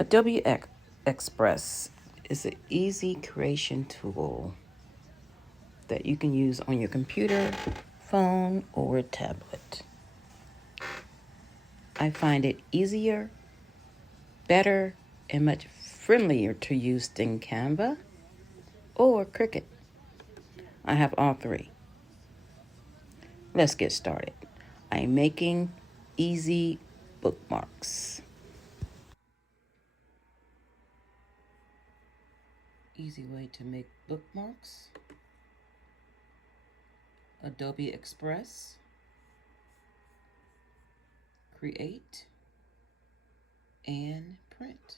Adobe Express is an easy creation tool that you can use on your computer, phone, or tablet. I find it easier, better, and much friendlier to use than Canva or Cricut. I have all three. Let's get started. I'm making easy bookmarks. Easy way to make bookmarks. Adobe Express. Create and print.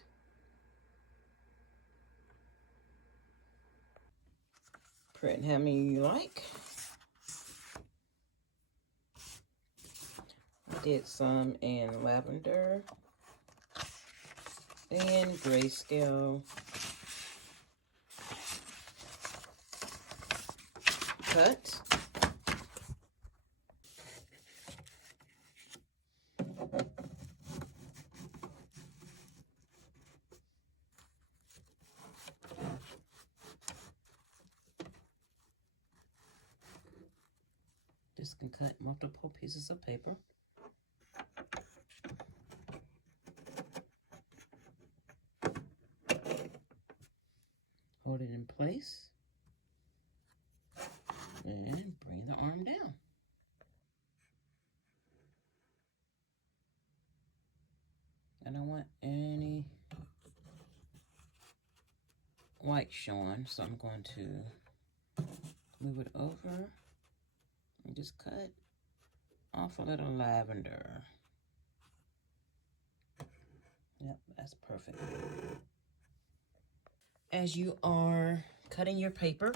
Print how many you like. I did some in lavender and grayscale. Cut. This can cut multiple pieces of paper. Hold it in place and bring the arm down. I don't want any white showing, so I'm going to move it over and just cut off a little lavender. Yep, that's perfect. As you are cutting your paper,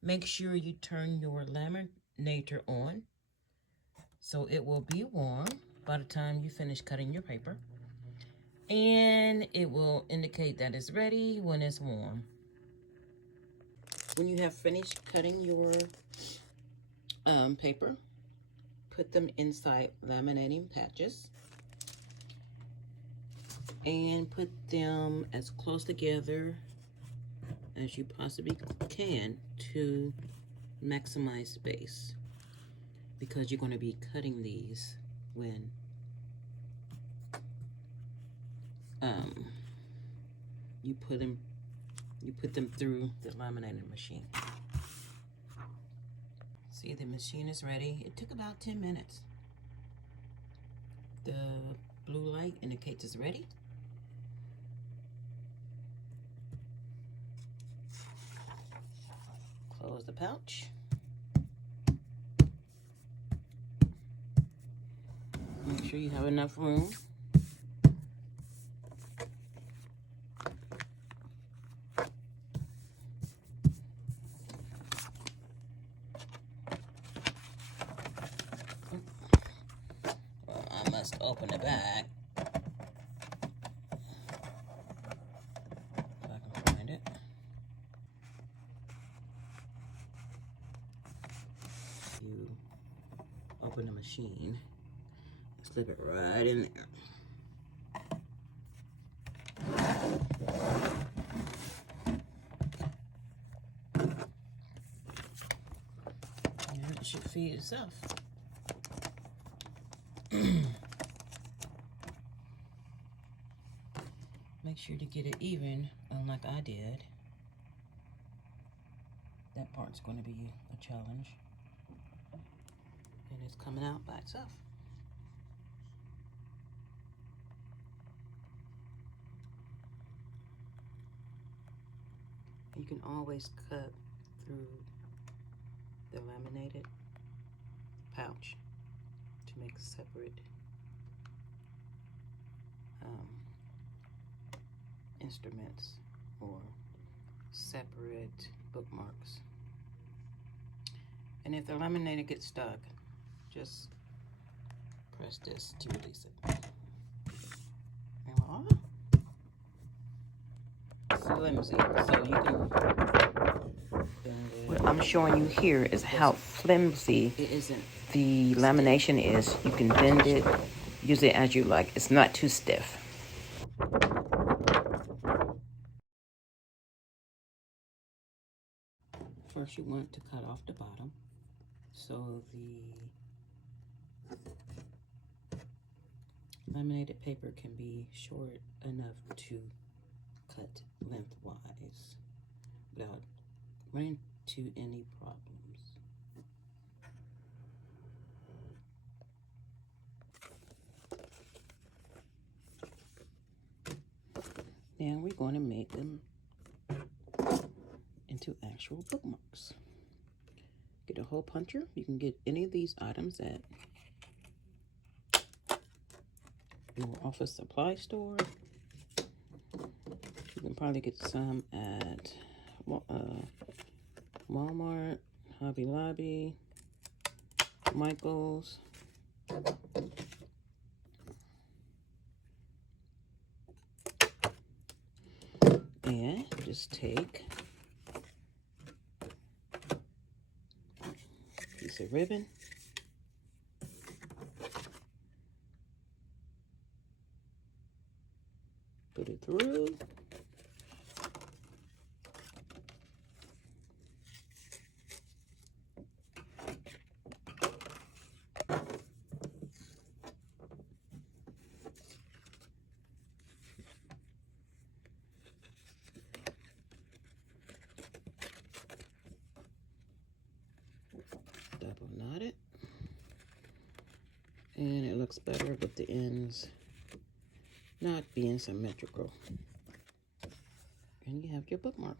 make sure you turn your laminator on so it will be warm by the time you finish cutting your paper. And it will indicate that it's ready when it's warm. When you have finished cutting your paper, put them inside laminating patches and put them as close together as you possibly can to maximize space, because you're going to be cutting these when you put them through the laminating machine. See, the machine is ready. It took about 10 minutes. The blue light indicates it's ready. Close the pouch. Make sure you have enough room. Well, I must open the back. If I can find it. You open the machine, slip it right in there. And it should feed itself. Make sure to get it even, unlike I did. That part's going to be a challenge. And it's coming out by itself. You can always cut through the laminated pouch to make separate instruments or separate bookmarks. And if the laminator gets stuck, just press this to release it. And voila. Flimsy, so you can. What I'm showing you here is how flimsy the lamination is. You can bend it, use it as you like. It's not too stiff. First, you want to cut off the bottom so the laminated paper can be short enough to cut lengthwise without running into any problems. Now we're going to make them into actual bookmarks. Get a hole puncher. You can get any of these items at your office supply store. You can probably get some at Walmart, Hobby Lobby, Michael's. And just take a piece of ribbon, put it through, double knot it, and it looks better with the ends not being symmetrical. And you have your bookmark.